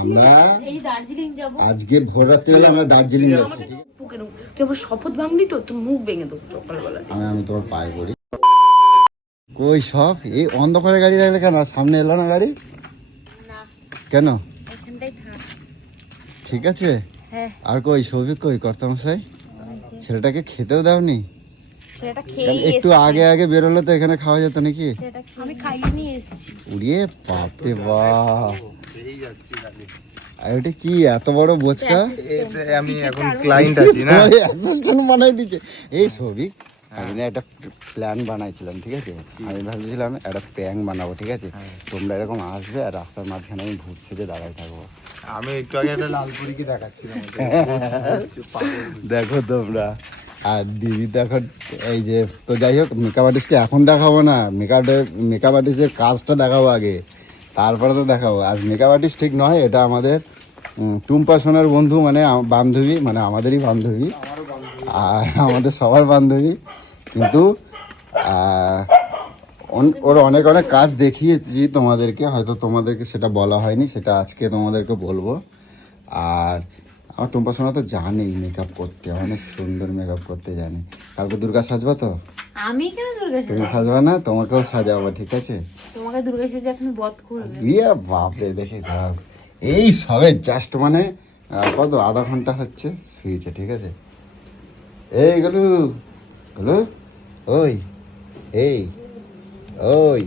আমরা আজকে ভোর রাত্রে বেলা আমরা দার্জিলিং যাচ্ছি। শপথ ভাঙলি তো তুই মুখ ভেঙে দেবো সকালবেলা। আমি তোমার পায়ে পড়ি। কই সব এই অন্ধকারে গাড়ি রাখলে কেন? সামনে এলো না গাড়ি কেন? ঠিক আছে। আর কই সৌভিক কই কর্তামশাই? ছেলেটাকে খেতেও দাওনি? একটু আগে আগে বেরোলে তো এখানে খাওয়া যেত নাকি? আমি খাইয়ে নিয়ে এসেছি। উড়িয়ে বাপরে বাপ, এটা কি এত বড় বোচকা? আমি এখন ক্লায়েন্ট আছি না, অ্যাসিস্ট্যান্ট বানাই দিচ্ছে। এই সৌভিক, আমি না একটা প্ল্যান বানাইছিলাম, ঠিক আছে? আমি ভাবছিলাম একটা প্যাং বানাবো, ঠিক আছে? তোমরা এরকম আসবে আর রাস্তার মাঝখানে আমি ভূত সেজে দাঁড়ায় থাকবো। আমি একটু আগে একটা লালপুরিকে দেখাচ্ছিলাম, দেখো তোমরা। আর দিদি তো এখন এই যে, তো যাই হোক, মেকআপ আর্টিস্টকে এখন দেখাবো না, মেকআপ আর্টিস্টের কাজটা দেখাবো আগে, তারপরে তো দেখাবো। আর মেকআপ আর্টিস্ট ঠিক নয়, এটা আমাদের টুম্পা সোনার বন্ধু, মানে বান্ধবী, মানে আমাদেরই বান্ধবী আর আমাদের সবার বান্ধবী। কিন্তু ওর অনেক অনেক কাজ দেখিয়েছি তোমাদেরকে, হয়তো তোমাদেরকে সেটা বলা হয়নি, সেটা আজকে তোমাদেরকে বলবো। আর আমার টুম্পা সোনা তো জানেই মেকআপ করতে, অনেক সুন্দর মেকআপ করতে জানে। কালকে দুর্গা সাজবা তো? আমি কেন দুর্গা সাজবো? তুমি সাজবা না? তোমাকেও সাজাবো, ঠিক আছে? তোমাকে দুর্গা সাজে আপনি বধ করবেন? ইয়ে বাপরে, দেখে খারাপ। এই সবে জাস্ট মানে কত আধা ঘন্টা হচ্ছে শুয়েছে, ঠিক আছে? এই গলু গলু, ওই এই ওই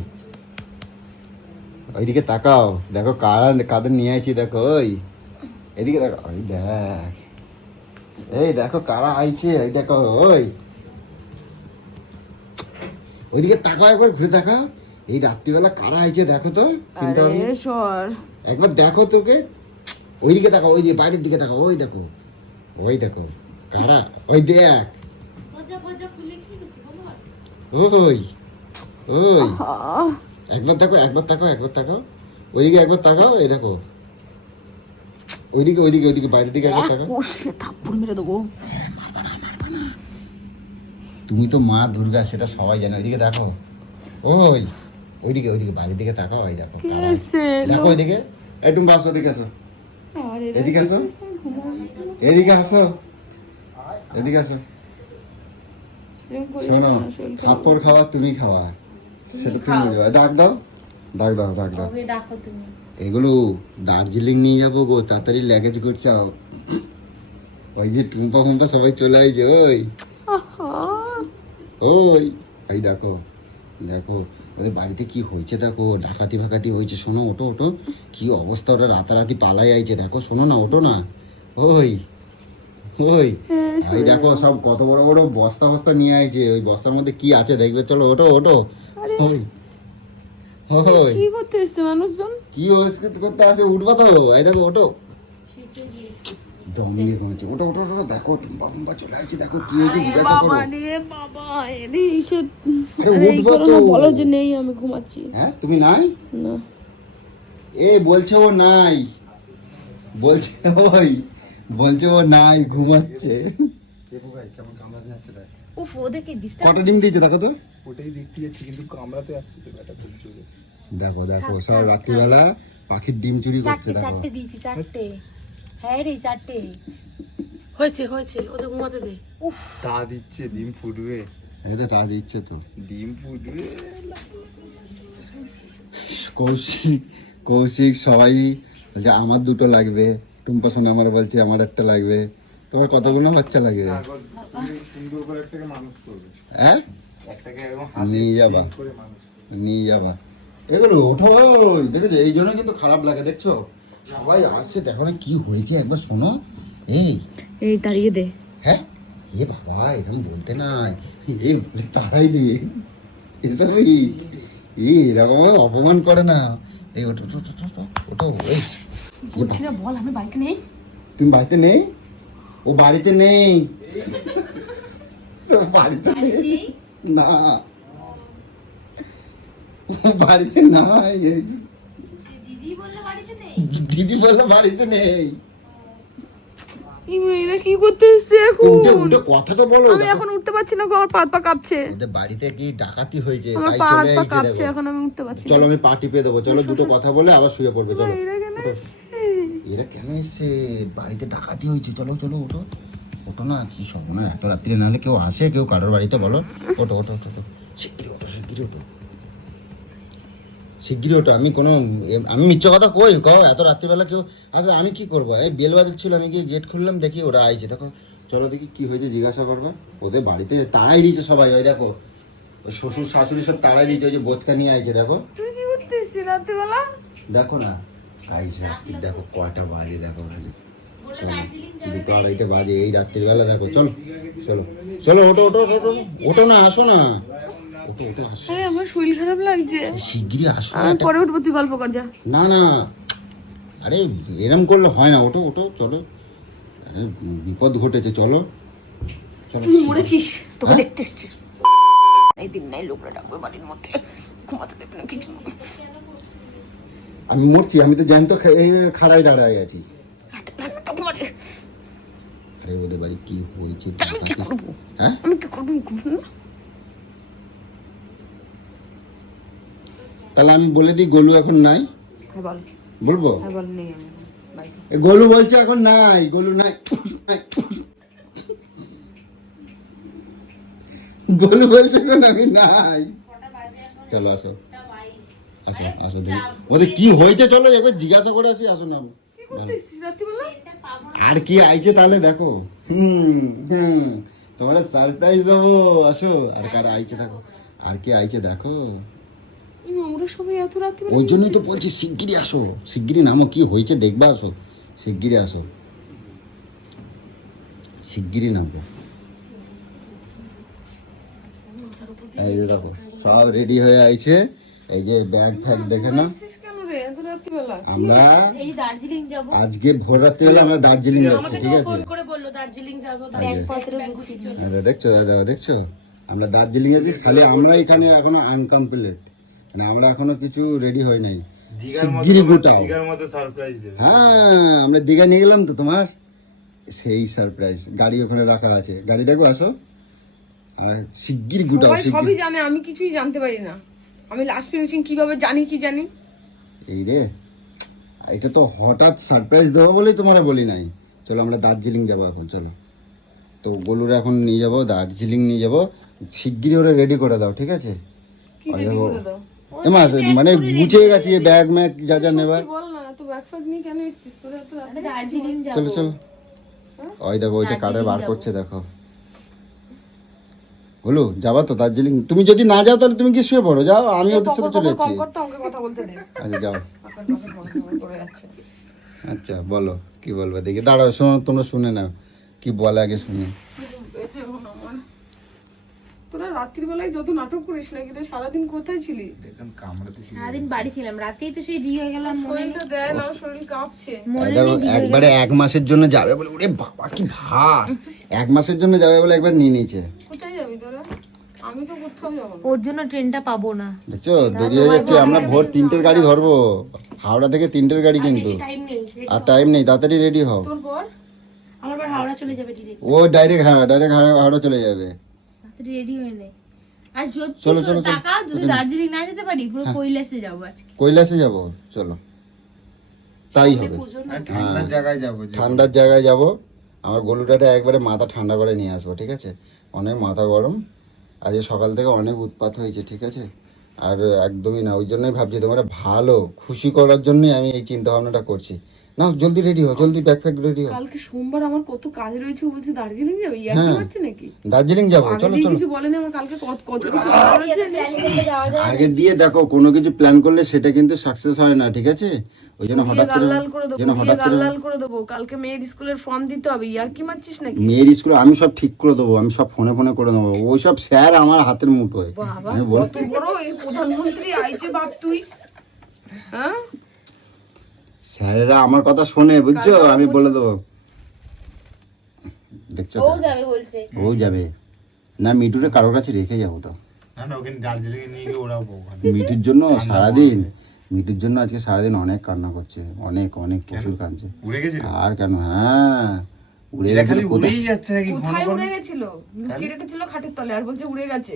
ওইদিকে তাকাও, দেখো কাদের নিয়ে আইছি, দেখো ওই এদিকে দেখো, ওই দেখ, এই দেখো কারা আইছে, এই দেখো ওই ওইদিকে তাকাও, একবার ঘুরে তাকাও, এই রাত্রিবেলা কারা আইছে দেখো তো, চিন্তা হবে একবার, দেখো তোকে ওইদিকে তাকাও, ওই যে বাইরের দিকে তাকাও, ওই দেখো, ওই দেখো কারা, ওই দেখ, ওই ওই একবার দেখো, একবার তাকাও, একবার তাকাও, ওইদিকে একবার তাকাও, এই দেখো ওইদিকে ওইদিকে ওইদিকে বাইরের দিকে একবার তাকাও। কষে থাপ্পড় মেরে দেবো। তুমি তো মা দুর্গা, সেটা সবাই জানে। ওইদিকে দেখো, ওই ওইদিকে ওইদিকে বাইরের দিকে তাকাও, ওই দেখো দেখো ওইদিকে, একটু বাস, ওদিকে আসো, এদিকে আসো, এদিকে আসো, এদিকে আসো। শোনো, থাপ্পড় খাওয়া তুমি খাওয়া, সেটা তুমি বুঝবে। ডাক দাও, ডাক দাও, ডাক দাও। এগুলো দার্জিলিং নিয়ে যাবো গো, তাড়াতাড়ি ল্যাগেজ করছাও। ওই যে টুম্পা ফুম্পা সবাই চলে আইছে, ওই ওই এই দেখো, দেখো ওদের বাড়িতে কি হয়েছে দেখো, ডাকাতি ফাকাতি হয়েছে। শোনো, ওটো ওটো, কি অবস্থা, ওটা রাতারাতি পালাই আইছে, দেখো, শোনো না, ওটো না, ওই ওই এই দেখো সব কত বড় বড় বস্তা বস্তা নিয়ে আইছে, ওই বস্তার মধ্যে কি আছে দেখবে, চলো ওটো ওটো। ওই ওই কি করতে এসছে মানুষজন, কি করতে আসে, উঠবা তো, এই দেখো ওটো, দমিয়ে ঘুমাচ্ছে, ওটো ওটো ওটো, দেখো টুম্পা ফুম্পা চলে আইছে, দেখো কি হয়েছে জিজ্ঞাসা করো। বাবা রে ইসে, আরে এই করো না, বলো যে নেই, আমি ঘুমাচ্ছি। হ্যাঁ তুমি নাই? না এ বলছে ও নাই, বলছে ওই, বলছে ও নাই, ঘুমাচ্ছে। উফ, ওদেরকে ডিস্টার্ব। কত ডিম দিয়েছে দেখো তো, ওটাই দেখতে যাচ্ছি, কিন্তু কামড়াতে আসছে তো ব্যাটা খুব জোরে। দেখো দেখো সব রাত্রিবেলা পাখির ডিম চুরি করছে, দেখো। চারটে দিয়েছি, চারটে। হ্যাঁ রে, চারটে হয়েছে হয়েছে, ওদের ঘুমাতে দে। উফ, তা দিচ্ছে, ডিম ফুটবে, এই তো তা দিচ্ছে তো, ডিম ফুটবে। কৌশিক কৌশিক সবাই বলছে আমার দুটো লাগবে, টুম্পা সোনা আমার বলছে আমার একটা লাগবে, তোমার কতগুলো বাচ্চা লাগবে? সুন্দর করে একটাকে মানুষ করবে, হ্যাঁ একটাকে একদম নিয়ে যাবা, করে মানুষ। নিয়ে যাবা। এগুলো ওঠো, দেখেছো, এই জন্য কিন্তু খারাপ লাগে, দেখছো সবাই আসছে, দেখো না কি হয়েছে, একবার শোনো। এই এই দাঁড়িয়ে দে। হ্যাঁ, এ বাবা এরকম বলতে নাই, এই বলে তারাই দিয়ে এসবই, এরকম অপমান করে না। এই ওটো ওটো ওটো ওটো ওটো, এই বলছি না, বল আমি বাইক নেই। তুমি বাড়িতে নেই? ও বাড়িতে নেই, ও বাড়িতে নেই না, ও বাড়িতে নাই, দিদি বললে বাড়িতে নেই, দিদি বললো বাড়িতে নেই। এরা কি করতে এসছে এখন? উঠে উঠে কথাটা বলো, আমি এখন উঠতে পারছি না, আমার পা পা কাঁপছে, ওদের বাড়িতে কি ডাকাতি হয়েছে, আমার তাই পা চলে পা আইছে, কাঁপছে, দেখো। এখন আমি উঠতে পারছি না। চলো আমি পা টিপে দেবো, চলো দুটো কথা বলে আবার শুয়ে পড়বে, চলো। এরা কেন এসছে? এরা কেন এসছে? বাড়িতে ডাকাতি হয়েছে, চলো চলো ওঠো ওঠো না, কি সর্বনা, এত রাত্রে নাহলে কেউ আসে, কেউ কারোর বাড়িতে, বলো। ওঠো ওঠো ওঠো ওঠো, শিগগিরি ওঠো, শিগগিরি ওঠো, শিগগিরি ওঠো। আমি মিথ্য কথা কই কও? এত রাত্রিবেলা কেউ, আচ্ছা আমি কি করবো? এই বেল বাজাচ্ছিল, আমি গিয়ে গেট খুললাম, দেখি ওরা আইছে, দেখো চলো দেখি কি হয়েছে, জিজ্ঞাসা করবা। ওদের বাড়িতে তাড়াই দিয়েছে সবাই, ওই দেখো ওই শ্বশুর শাশুড়ি সব তাড়াই দিয়েছে, ওই যে বোচকা নিয়ে আইছে, দেখো তুই কি করতেছিস রাত্রিবেলা? দেখো না আইসা, দেখো কয়টা বাজে, দেখো দুটো আড়াইটে বাজে এই রাত্রিবেলা, দেখো চলো চলো চলো, ওঠো ওঠো ওঠো ওঠো, ওঠো না, আসো না, ওঠো ওঠো, আসো, আরে আমার শরীর খারাপ লাগছে, শিগগিরই আসো। আমি পরে উঠবো, তুই গল্প কর যা। না না, আরে এরম করলে হয় না, ওঠো ওঠো চলো, আরে বিপদ ঘটেছে, চলো চলো। তুই মরেছিস, তোকে হ্যাঁ? দেখতে এসছি। এই দিন নাই লোকরা ডাকবে বাড়ির মধ্যে, ঘুমাতে দেবে না কিছু না। আমি মরছি? আমি তো জ্যান্ত খাড়ায় দাঁড়ায় আছি। আরে ওদের বাড়ি কি হয়েছে? হ্যাঁ আমি কি করবো? ঘুম না। তাহলে আমি বলে দিই গোলু এখন নাই, হ্যাঁ বল, বলবো? হ্যাঁ বল, নেই আমি বাড়িতে। এ গোলু বলছে এখন নাই, গোলু নাই, নাই। গোলু বলছে এখন আমি নাই। চলো আসো আসো আসো, দেখি ওদের কি হয়েছে, চলো একবার জিজ্ঞাসা করে আসি, আসো না। কি করতেছিস রাত্রিবেলা? আর কি আইছে তাহলে দেখো, তোমার সারপ্রাইজ দেবো, আসো। আর কার আইছে দেখো, আর কি আইছে দেখো। আমরা সবাই এত রাত্রিবেলা? ওই জন্যই তো বলছি শিগগিরই আসো, শিগগিরই নামো, কি হয়েছে দেখবা, আসো শিগগিরই আসো, শিগগিরই নামবো। এই যে দেখো সব রেডি হয়ে আইছে, এই যে ব্যাগ ফ্যাগ দেখে না। আসছিস কেন রে এত রাত্রিবেলা? আমরা এই দার্জিলিং যাব। আজকে ভোর রাত্রে বেলা আমরা দার্জিলিং যাচ্ছি, আমাকে ঠিক তো আছে? ফোন করে বললো দার্জিলিং যাব, ব্যাগপত্র গুছিয়ে চলে। দাদা দেখছো, দাদা দেখছো, আমরা দার্জিলিং যাচ্ছি, খালি আমরা এখানে এখনো আনকমপ্লিট, মানে আমরা এখনো কিছু রেডি হই নাই, শিগগিরই গোটাও। দীঘার মতো সারপ্রাইজ দেবে। হ্যাঁ আমরা দীঘা নিয়ে গেলাম তো, তোমার সেই সারপ্রাইজ, গাড়ি ওখানে রাখা আছে, গাড়ি দেখো, আসো, আর শিগগিরই গোটাও, সবাই সবই জানে, আমি কিছুই জানতে পারি না। আমি লাস্ট ফিনিশিং কিভাবে জানি কি জানি। এই রে, এটা তো হঠাৎ সারপ্রাইজ দেবো বলেই তোমারে বলি নাই। চলো আমরা দার্জিলিং যাবো এখন, চলো। তো গলুর এখন নিয়ে যাবো দার্জিলিং, নিয়ে যাবো, শিগগিরই ওরা রেডি করে দাও, ঠিক আছে? কি রেডি করে দাও? এমা মানে গুছিয়ে গেছি, ব্যাগ ম্যাগ যা যা নেবার। বল না, তো ব্যাগ ফ্যাগ নিয়ে কেন এসেছিস তোরা? তো দার্জিলিং যাব। চলো চলো, ওই দেখো ওইটা কার্ডে বার করছে, দেখো। হলো যাবা তো দার্জিলিং? তুমি যদি না যাও তাহলে তুমি কি শুয়ে পড়ো, যাও, আমি ওদের সাথে চলে যাচ্ছি। কম করতে, আমাকে কথা বলতে দে। আচ্ছা যাও। আপনার কাছে ফোন করে যাচ্ছে। আচ্ছা বলো কি বলবে, দেখি দাঁড়াও, শোনো, তোমরা শুনে নাও কি বলে, আগে শুনি। বেঁচে হলো আমার। তোরা রাত্রিবেলায় যত নাটক করিস না, কিন্তু সারাদিন কোথায় ছিলি? দেখুন কামড়াতে ছিল। সারাদিন বাড়ি ছিলাম, রাতেই তো সেই দিয়ে গেলাম। শরীরটা দেয় না, শরীর কাঁপছে। দেখো একবারে 1 মাসের জন্য যাবে বলে, ওরে বাবা কি ভার, 1 মাসের জন্য যাবে বলে একবার নিয়ে নিয়েছে। কোথায় যাবি তোরা? আমি তো কোথাও যাবো না। ওর জন্য ট্রেনটা পাবো না। দেখছো দেরি হয়ে যাচ্ছে, আমরা ভোর 3টের গাড়ি ধরবো, হাওড়া থেকে 3টের গাড়ি কিন্তু, টাইম নেই, আর টাইম নেই, তাড়াতাড়ি রেডি হও। তোর পর আমার আবার হাওড়া চলে যাবে ডিরেক্ট। ও ডাইরেক্ট, হ্যাঁ ডাইরেক্ট হাওড়া চলে যাবে। রেডি হয়ে নে। আর যদি চলো, চলো, চলো। টাকা যদি দার্জিলিং না যেতে পারি, পুরো কৈলাসে যাবো আজকে। কৈলাসে যাব, চলো তাই হবে। ঠান্ডার জায়গায় যাবো যে। ঠান্ডার জায়গায় যাব, আমার গলুটাটা একবারে মাথা ঠান্ডা করে নিয়ে আসবো, ঠিক আছে? অনেক মাথা গরম, আজকে সকাল থেকে অনেক উৎপাত হয়েছে, ঠিক আছে? আর একদমই না, ওই জন্যই ভাবছি তোমরা ভালো খুশি করার জন্যই আমি এই চিন্তা ভাবনাটা করছি। না জলদি রেডি হও, জলদি ব্যাগ ফ্যাগ রেডি হও। কালকে সোমবার, আমার কত কাজ রয়েছে। বলছি দার্জিলিং যাবে, ইয়ার কি হচ্ছে নাকি? দার্জিলিং যাবো, আগে চলো দিয়ে চলো। কিছু বলেনি আমার, কালকে কত কিছু রয়েছে। আগে দিয়ে দেখো, কোনো কিছু প্ল্যান করলে সেটা কিন্তু সাকসেস হয় না, ঠিক আছে? ওই জন্য হঠাৎ করে, গাল করে দেবো, যেন হঠাৎ করে গাল করে দেবো। কালকে মেয়ের স্কুলের ফর্ম দিতে হবে, ইয়ার কি মারছিস নাকি? মেয়ের স্কুলে আমি সব ঠিক করে দেবো, আমি সব ফোনে ফোনে করে দেবো, ওই সব স্যার আমার হাতের মুঠোয়। বাবা আমি বল, কত বড় এই প্রধানমন্ত্রী আইছে বাপ তুই, হ্যাঁ? স্যারেরা আমার কথা শোনে, বুঝছো? আমি বলে দেবো, দেখছো ও তো? যাবে বলছে। ও যাবে না, মিটুরে কারোর কাছে রেখে যাবো তো। না না, ওখানে দার্জিলিং এ নিয়ে গিয়ে ওরাও ওখানে। মিটুর জন্য সারাদিন, মিটুর জন্য আজকে সারাদিন অনেক কান্না করছে, অনেক অনেক প্রচুর কাঁদছে। উড়ে গেছিল? আর কেন, হ্যাঁ উড়ে এরা গেছিল খালি কোথায়? উড়েই যাচ্ছে নাকি ঘন কোথায় ঘন? উড়ে গেছিল? লুকিয়ে রেখেছিল খাটের তলে, আর বলছে উড়ে গেছে।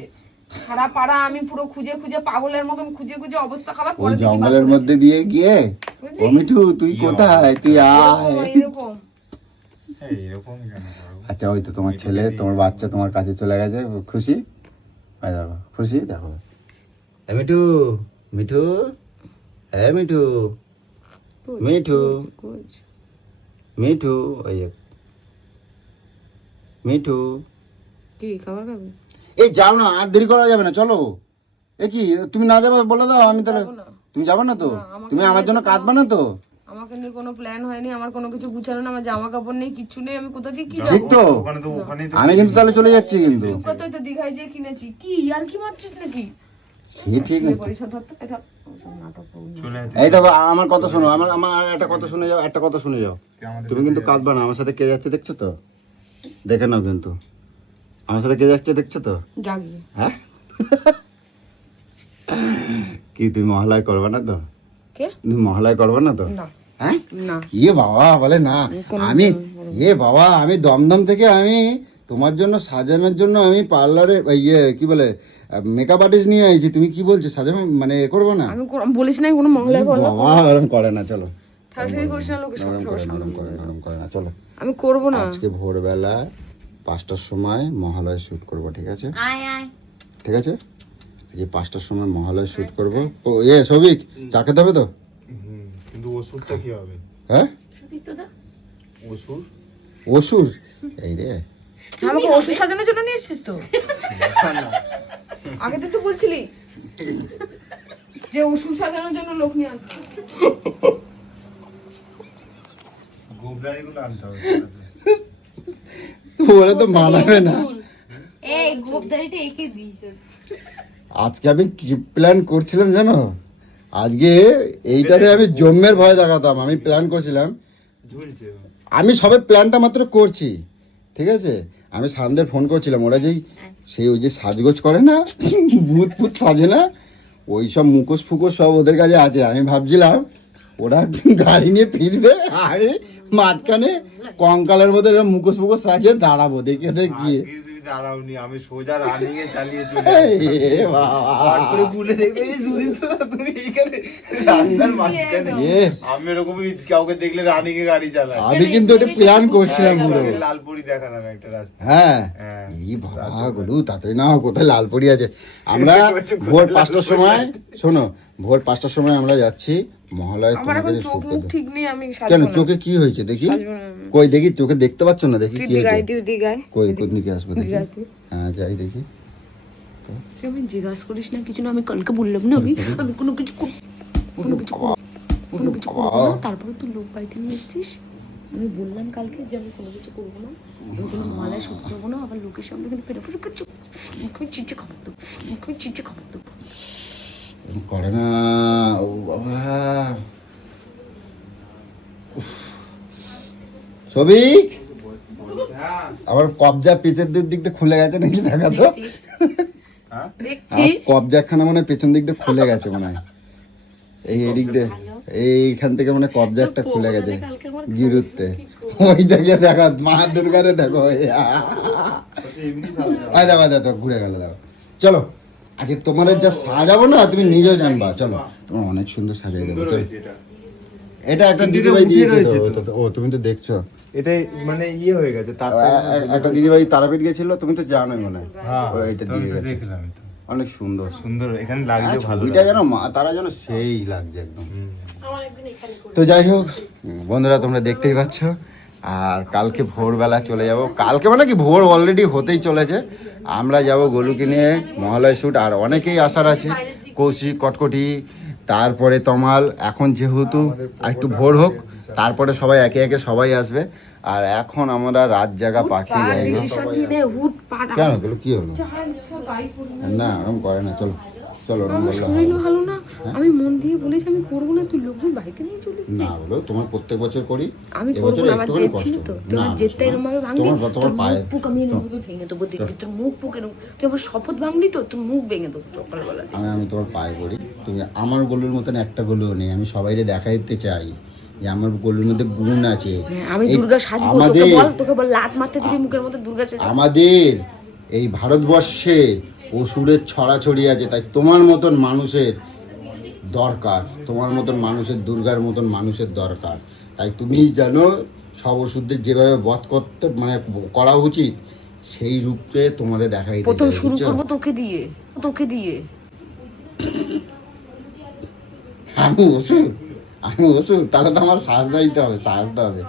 সারা পাড়া আমি পুরো খুঁজে খুঁজে পাগলের মতন খুঁজে খুঁজে অবস্থা খারাপ ওই করে দেখি জঙ্গলের মধ্যে দিয়ে গিয়ে ও মিঠু তুই কোথায় তুই আয় এরকম এই এরকম কেন করবো? আচ্ছা ওই তো তোমার ছেলে তোমার বাচ্চা তোমার কাছে চলে গেছে খুশি এই দেখো খুশি দেখো এ মিঠু মিঠু এ মিঠু মিঠু মিঠু ওই যে মিঠু কি খাবার খাবি? এই যাও না আর দেরি করা যাবে না চলো এ কি তুমি না যাবে বলে দাও আমি তাহলে যাবো না। তুমি যাবে না তো না, আমাকে তুমি আমার নিয়ে জন্য তো কাঁদবে না তো আমাকে নিয়ে কোনো প্ল্যান হয়নি, আমার কোনো কিছু গুছানো না, আমার জামা কাপড় নেই, কিচ্ছু নেই, আমি কোথা দিয়ে কি ঠিক যাবো? তো ওখানেই তো আমি কিন্তু তাহলে চলে যাচ্ছি কিন্তু কতই তো দীঘায় যে কিনেছি, কি আর কি মারছিস নাকি? সে ঠিক আছে। পরিষদ ধরতে এই থাক, ওসব নাটক করবি না। চলে যেতে এই দেখো আমার কথা শোনো আমার আমার একটা কথা শুনে যাও একটা কথা শুনে যাও তুই আমাদের তুমি কিন্তু কাঁদবা না আমার সাথে কে যাচ্ছে দেখছো তো দেখে নাও কিন্তু আমার সাথে কে যাচ্ছে দেখছো তো জাগিয়ে হ্যাঁ কি তুমি মহালয় করবে না তো কে? তুমি মহালয় করবে না তো না হ্যাঁ না ইয়ে বাবা বলে না আমি বাবা আমি দমদম থেকে আমি তোমার জন্য সাজানোর জন্য আমি পার্লারে ইয়ে কি বলে মেকআপ আর্টিস্ট নিয়ে আইছি তুমি কি বলছো সাজানো মানে এ করবো না আমি বলিস না কোনো মহলায় করবো, বাবা ওরম করে না চলো থাকলে করিস না, লোকের নরম করে সামনে নরম করে নরম করে না চলো আমি করবো না। আজকে ভোরবেলা 5টার সময় মহালয় শুট করব ঠিক আছে আয় আয় ঠিক আছে এই যে 5টার সময় মহালয় শুট করব ও এ সবিক চা খেতে হবে তো কিন্তু ওষুধটা কি হবে? হ্যাঁ সত্যি তো দা ওষুধ অসুর এই রে আমাকে ওষুধ সাজানোর জন্য নিয়ে এসেছিস তো? আগে তো বলছিলি যে ওষুধ সাজানোর জন্য লোক নিয়ে আসবে। গোবদারিগুলো আনতে হবে ওরা তো মানাবে না এই গোপদারিটা একে দিস আজকে আমি কি প্ল্যান করছিলাম জানো আজকে এইটারে আমি জম্মের ভয় দেখাতাম আমি প্ল্যান করছিলাম ঝুলছে আমি সবে প্ল্যানটা মাত্র করছি ঠিক আছে আমি সানদের ফোন করছিলাম ওরা যেই সেই ওই যে সাজগোজ করে না ভূত ফুত সাজে না ওই সব মুখোশ ফুকোশ সব ওদের কাছে আছে আমি ভাবছিলাম ওরা গাড়ি নিয়ে ফিরবে আরে মাঝখানে কঙ্কালের মধ্যে এরকম মুখোশ ফুকোশ সাজে দাঁড়াবো দেখে গিয়ে আজকে তুমি দাঁড়াওনি আমি সোজা রানিং এ চালিয়ে চলে এ বাবা। হঠাৎ করে ভুলে দেখবে এই যদি তো তুমি এইখানে রাস্তার মাঝখানে এ, আমি এরকমই কাউকে দেখলে রানিং এ গাড়ি চালাই আমি কিন্তু ওটা প্ল্যান করছিলাম পুরো আগে লালপুরি দেখালাম একটা রাস্তা হ্যাঁ হ্যাঁ এই বাবা গলু তাড়াতাড়ি নাও কোথায় লালপুরি আছে আমরা ভোর 5টার সময় শোনো ভোর 5টার সময় আমরা যাচ্ছি মহালয় আমার এখন তোমাদের চোখ শুট মুখ করতে। ঠিক নেই, আমি কেন সাজবো না। চোখে কি হয়েছে দেখি সাজবো না আমি। কই দেখি চোখে দেখতে পাচ্ছ না দেখি তুই কি দিঘায়, হয়েছে তুই দিঘায়। কই কোন দিকে আসবে দেখি দিঘায় তুই। হ্যাঁ যাই দেখি তুই আমি জিজ্ঞাসা করিস না কিছু না, আমি কালকে বললাম না আমি কোনো কিছু কোনো কিছু কোনো কিছু করবো না, তারপরে তুই লোক বাড়িতে নিয়ে এসেছিস। আমি বললাম কালকে যে আমি কোনো কিছু করবো না, আমি কোনো মহালয়া শুট করবো না, আবার লোকের সামনে কিন্তু ফেরে ফেরে করছি মুখে চিচে খবর দেবো, মুখে চিচে খবর দেবো। এরকম করে না ও বাবা উফ। ছবি আবার কবজা পিছের দিক দিয়ে খুলে গেছে নাকি দেখা তো হ্যাঁ আর কবজাখানা মানে পেছন দিক দিয়ে খুলে গেছে মনে হয় এই এদিক দিয়ে এইখান থেকে মানে কবজা একটা খুলে গেছে গিরুতে ওই দেখে দেখো মা দুর্গারে দেখো এমনি সাজা আয় দেখো দেখো ঘুরে গেল দেখো চলো আজকে তোমার যা সাজাবো না তুমি নিজেও জানবা চলো তোমার অনেক সুন্দর সাজিয়ে দেবো সুন্দর চলো। হয়েছে এটা এটা একটা হিন্দিতে দিদিভাই উঠে দিয়েছে রয়েছে তো, তো। ও তুমি তো দেখছো এটাই মানে ইয়ে হয়ে গেছে একটা দিদিভাই তারাপীঠ গেছিল তুমি তো জানোই মনে হয় হ্যাঁ ও এইটা আমি দিয়ে তো গেছে দেখলাম তো। অনেক সুন্দর সুন্দর এখানে লাগছে ভালো ছবিটা যেন মা তারা যেন সেই লাগছে একদম হুম। তো যাই হোক বন্ধুরা তোমরা দেখতেই পাচ্ছ আর কালকে ভোরবেলা চলে যাব কালকে মানে কি ভোর অলরেডি হতেই চলেছে আমরা যাব গলুকে নিয়ে মহালয় শুট আর অনেকেই আসার আছে কৌশিক কটকটি তারপরে তমাল এখন যেহেতু আর একটু ভোর হোক তারপরে সবাই একে একে সবাই আসবে আর এখন আমরা রাত জাগা পাখি যাই ডিসিশন নিয়ে নে, হুট পাট কেন গেলো কি হলো যা ইচ্ছা তাই করবি। না ওরকম করে না চলো চলো ওরকম আমার বললে শরীর হবে। ভালো না, আমি মন দিয়ে বলেছি আমি করবো না, তুই লোকজন বাড়িতে নিয়ে চলে এসেছিস। না বলো তোমার প্রত্যেক বছর করি আমি করবো এবছর না, আমার একটুখানি জেদ ছিল কষ্ট তো, হবে। তুই আমার না, জেদটা এরকম ভাবে ভাঙলি, তোমার তোর তোমার পায়ে মুখ ফুক আমি এরকম ভাবে ভেঙে দেবো, দেখবি তোর মুখ ফুক এরকম, তুই আমার শপথ ভাঙলি তো, তোর মুখ ভেঙে দেবো সকালবেলা। আমি তোমার পায়ে পড়ি তুমি আমার গলুর মতন একটা গলুও নেই আমি সবাইকে দেখাইতে চাই যে আমার গলুর মধ্যে গুণ আছে আমি এই দুর্গা সাজবো, তোকে বল লাত মারতে দিবি মুখের মধ্যে দুর্গা সাজবো। আমাদের এই ভারতবর্ষে ওষুধের ছড়াছড়ি আছে, তাই তোমার মতন মানুষের দরকার, তোমার মতন মানুষের, দুর্গার মতন মানুষের দরকার। তাই তুমিই জানো সব ওষুধদের যেভাবে বধ করতে মানে করা উচিত সেই রূপে তোমারে দেখাই দিতে প্রথম হবে, শুরু বুঝছো? করবো তোকে দিয়ে আমি ওষুধ তাহলে তো আমার সাজতে হবে।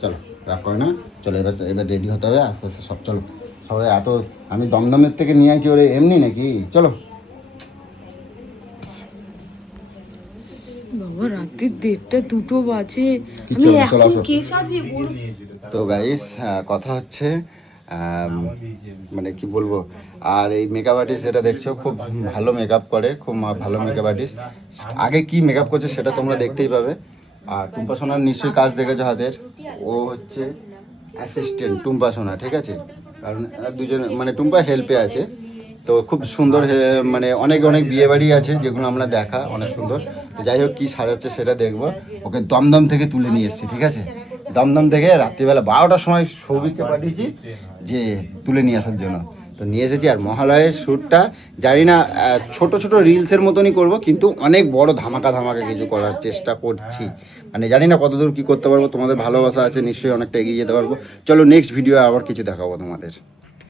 চলো রাগ করে না, চলো এবার রেডি হতে হবে আস্তে আস্তে সব। চলো সবাই, এত আমি দমদমের থেকে নিয়ে আইছি ওরে এমনি নাকি? চলো। বাবা রাত্রির 1:30 বাজে, আমি চলো, চলো, এখন আসো। কে সাজি বলো? তো গাইস কথা হচ্ছে মানে কি বলবো, আর এই মেকআপ আর্টিস্ট যেটা দেখছো খুব ভালো মেকআপ করে, খুব ভালো মেকআপ আর্টিস্ট। আগে কি মেকআপ করছে সেটা তোমরা দেখতেই পাবে। আর টুম্পা সোনার নিশ্চয়ই কাজ দেখেছো হাতের, ও হচ্ছে অ্যাসিস্ট্যান্ট টুম্পা সোনা, ঠিক আছে? কারণ এরা দুজন মানে টুম্পা হেল্পে আছে। তো খুব সুন্দর মানে অনেক অনেক বিয়ে বাড়ি আছে যেগুলো আমরা দেখা অনেক সুন্দর। তো যাই হোক কী সাজাচ্ছে সেটা দেখবো। ওকে দমদম থেকে তুলে নিয়ে এসেছি, ঠিক আছে? দমদম থেকে রাত্রিবেলা 12টার সময় সৌভিককে পাঠিয়েছি যে তুলে নিয়ে আসার জন্য। তো নিয়ে এসেছি। আর মহালয়ের শ্যুটটা জানি না, ছোট ছোট রিলসের মতনই করব, কিন্তু অনেক বড় ধামাকা কিছু করার চেষ্টা করছি। মানে জানি না কতদূর কী করতে পারবো, তোমাদের ভালোবাসা আছে নিশ্চয়ই অনেকটা এগিয়ে যেতে পারবো। চলো নেক্সট ভিডিও আবার কিছু দেখাবো তোমাদের।